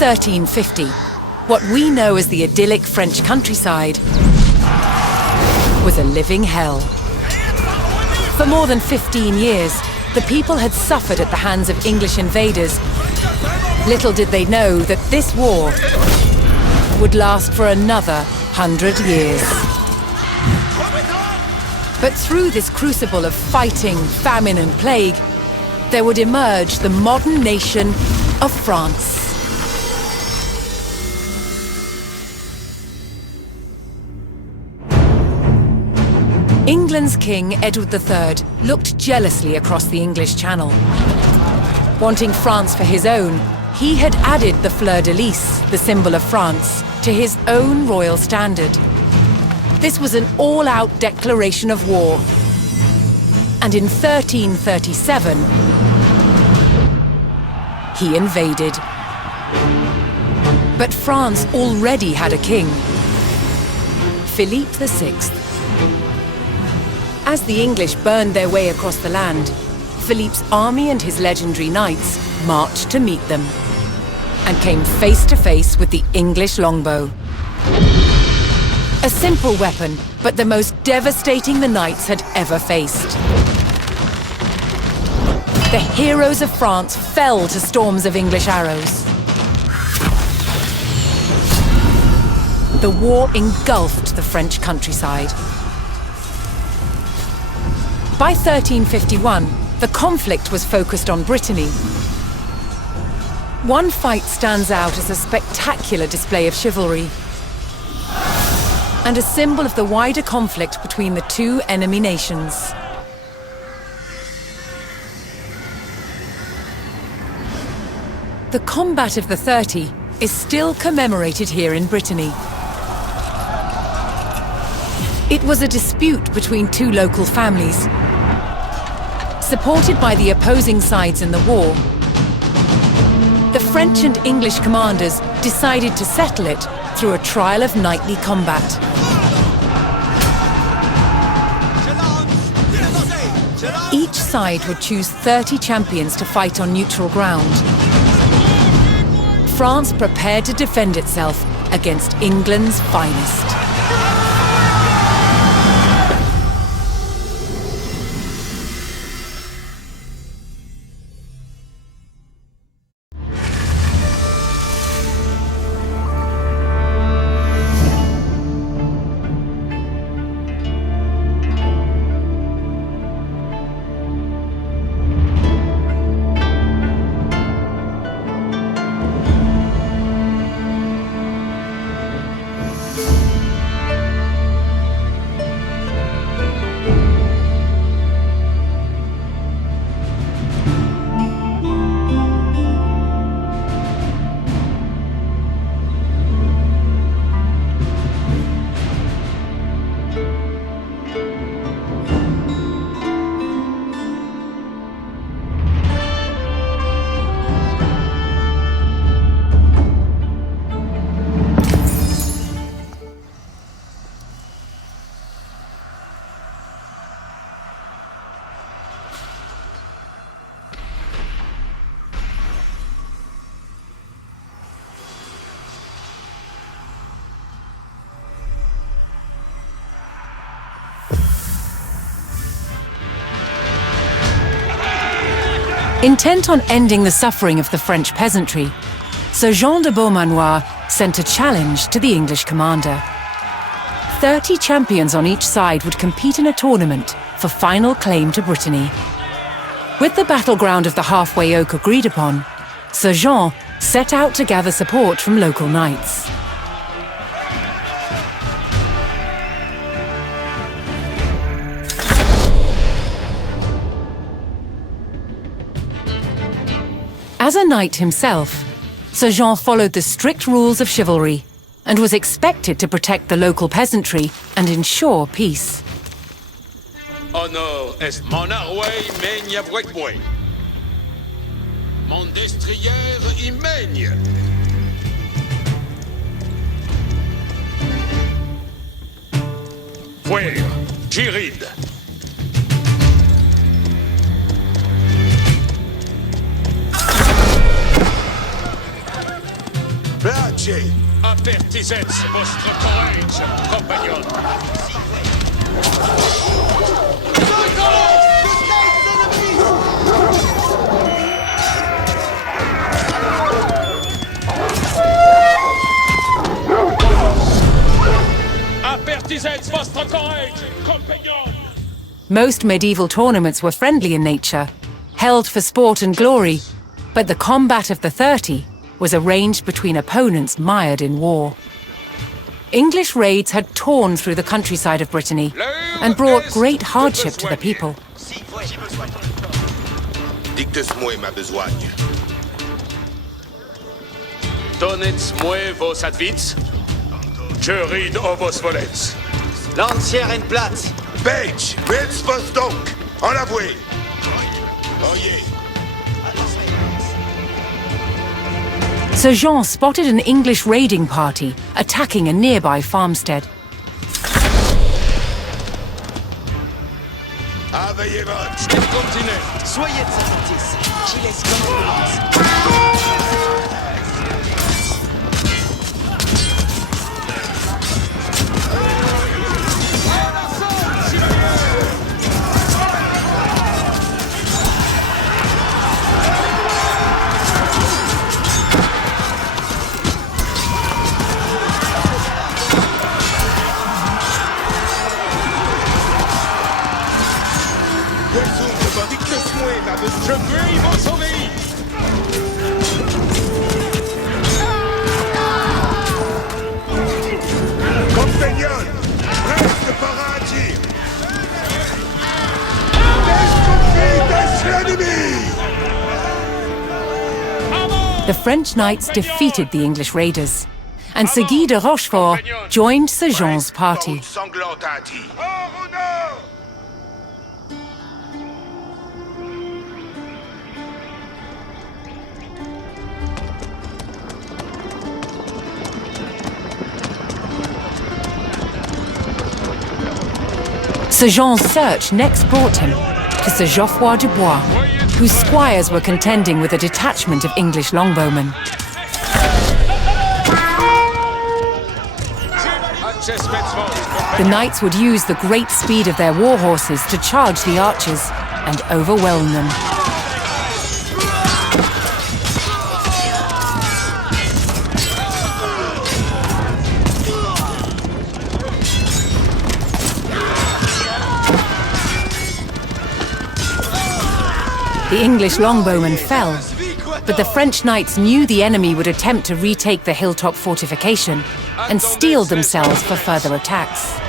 1350, what we know as the idyllic French countryside was a living hell. For more than 15 years, the people had suffered at the hands of English invaders. Little did they know that this war would last for another 100 years. But through this crucible of fighting, famine and plague, there would emerge the modern nation of France. England's King Edward III looked jealously across the English Channel. Wanting France for his own, he had added the fleur-de-lis, the symbol of France, to his own royal standard. This was an all-out declaration of war. And in 1337, he invaded. But France already had a king, Philippe VI. As the English burned their way across the land, Philippe's army and his legendary knights marched to meet them and came face to face with the English longbow. A simple weapon, but the most devastating the knights had ever faced. The heroes of France fell to storms of English arrows. The war engulfed the French countryside. By 1351, the conflict was focused on Brittany. One fight stands out as a spectacular display of chivalry and a symbol of the wider conflict between the two enemy nations. The Combat of the 30 is still commemorated here in Brittany. It was a dispute between two local families. Supported by the opposing sides in the war, the French and English commanders decided to settle it through a trial of knightly combat. Each side would choose 30 champions to fight on neutral ground. France prepared to defend itself against England's finest. Intent on ending the suffering of the French peasantry, Sir Jean de Beaumanoir sent a challenge to the English commander. 30 champions on each side would compete in a tournament for final claim to Brittany. With the battleground of the halfway oak agreed upon, Sir Jean set out to gather support from local knights. As a knight himself, Sir Jean followed the strict rules of chivalry and was expected to protect the local peasantry and ensure peace. Honor est mon arway mègne bouec-bouec. Mon destrier y mègne. Fuer, Giride. Place! Avertissez votre courage, compagnon! Avertissez votre courage, compagnon! Most medieval tournaments were friendly in nature, held for sport and glory, but the combat of the 30 was arranged between opponents mired in war. English raids had torn through the countryside of Brittany and brought great hardship to the people. Dicte-moi ma besogne. Donnez-moi vos advits. Je ride o vos volets. Lancière en place. Page, willst was donc? En la voie. Oyez. Sir Jean spotted an English raiding party attacking a nearby farmstead. Aveillez votre. Continuez. Soyez de sa sortisse. J'y laisse comme Je puis vous sauver! Compagnon, reste para agir! The French knights defeated the English raiders, and Sir Guy de Rochefort joined Sir Jean's party. Sir Jean's search next brought him to Sir Geoffroy du Bois, whose squires were contending with a detachment of English longbowmen. The knights would use the great speed of their war horses to charge the archers and overwhelm them. The English longbowmen fell, but the French knights knew the enemy would attempt to retake the hilltop fortification and steeled themselves for further attacks.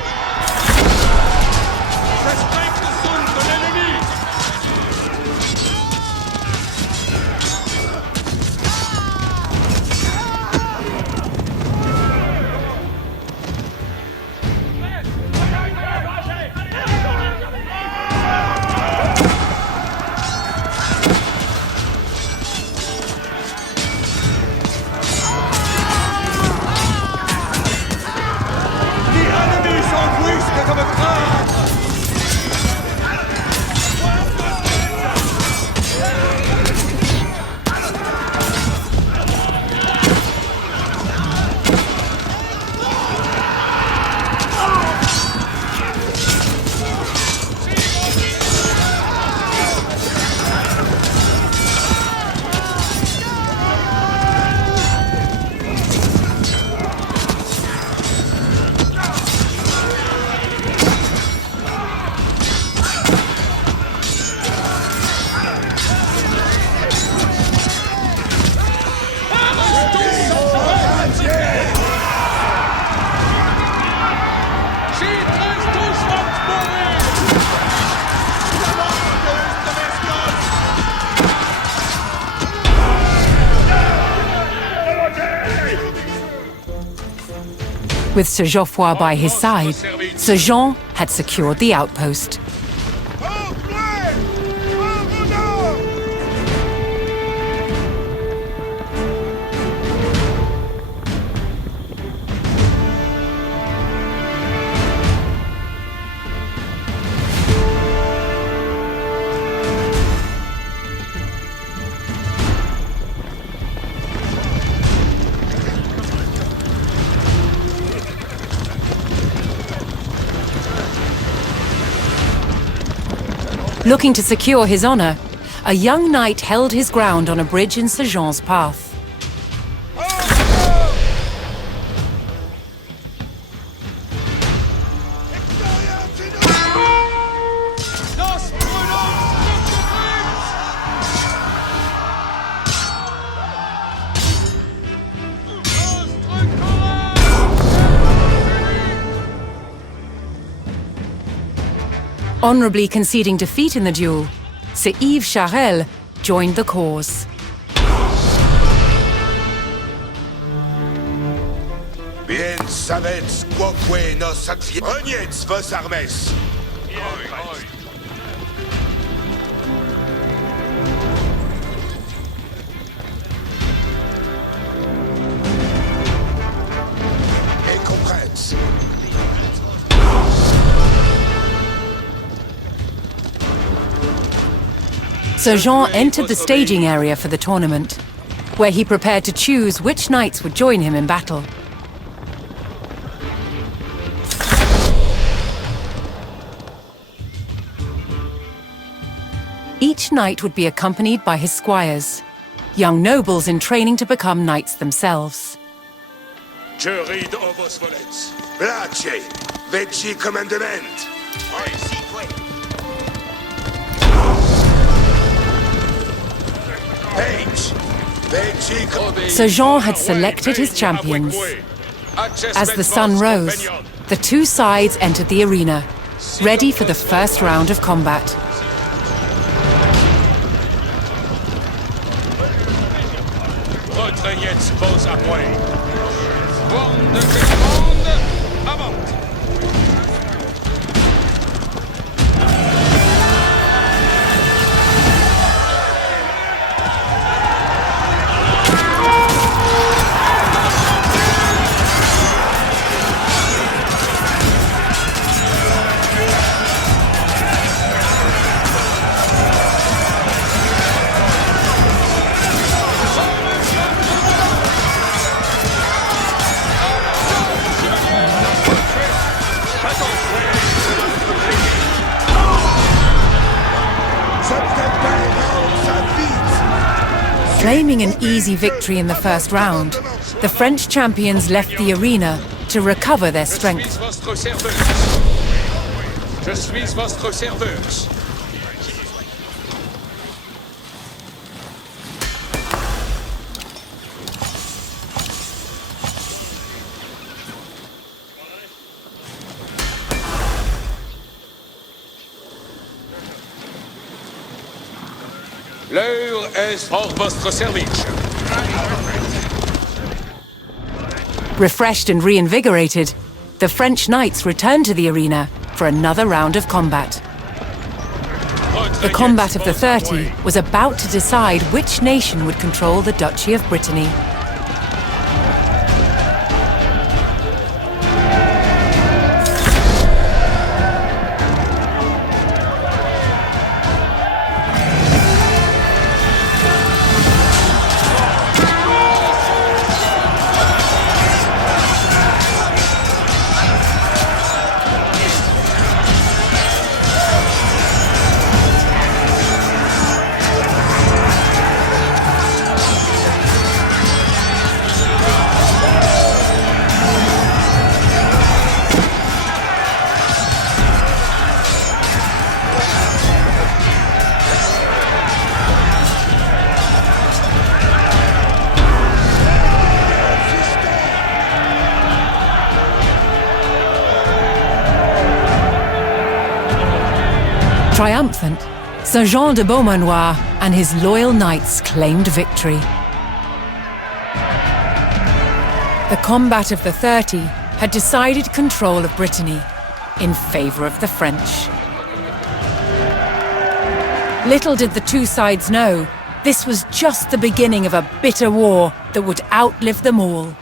With Sir Geoffroy by his side, Sir Jean had secured the outpost. Looking to secure his honor, a young knight held his ground on a bridge in Sir Jean's path. Honorably conceding defeat in the duel, Sir Yves Charel joined the cause. Bien savets quoque nos Reniez vos armes! Et comprens! Sir Jean entered the staging area for the tournament, where he prepared to choose which knights would join him in battle. Each knight would be accompanied by his squires, young nobles in training to become knights themselves. Jurid ovos volets. Place! Veci commandement! Page! Veci Sir Jean had selected his champions. As the sun rose, the two sides entered the arena, ready for the first round of combat. Retraignez vos appoints. Bande de commande, avant! Claiming an easy victory in the first round, the French champions left the arena to recover their strength. Je suis votre serveuse. L'heure est pour votre service. Refreshed and reinvigorated, the French knights returned to the arena for another round of combat. The combat of the 30 was about to decide which nation would control the Duchy of Brittany. Triumphant, Sir Jean de Beaumanoir and his loyal knights claimed victory. The combat of the 30 had decided control of Brittany in favor of the French. Little did the two sides know, this was just the beginning of a bitter war that would outlive them all.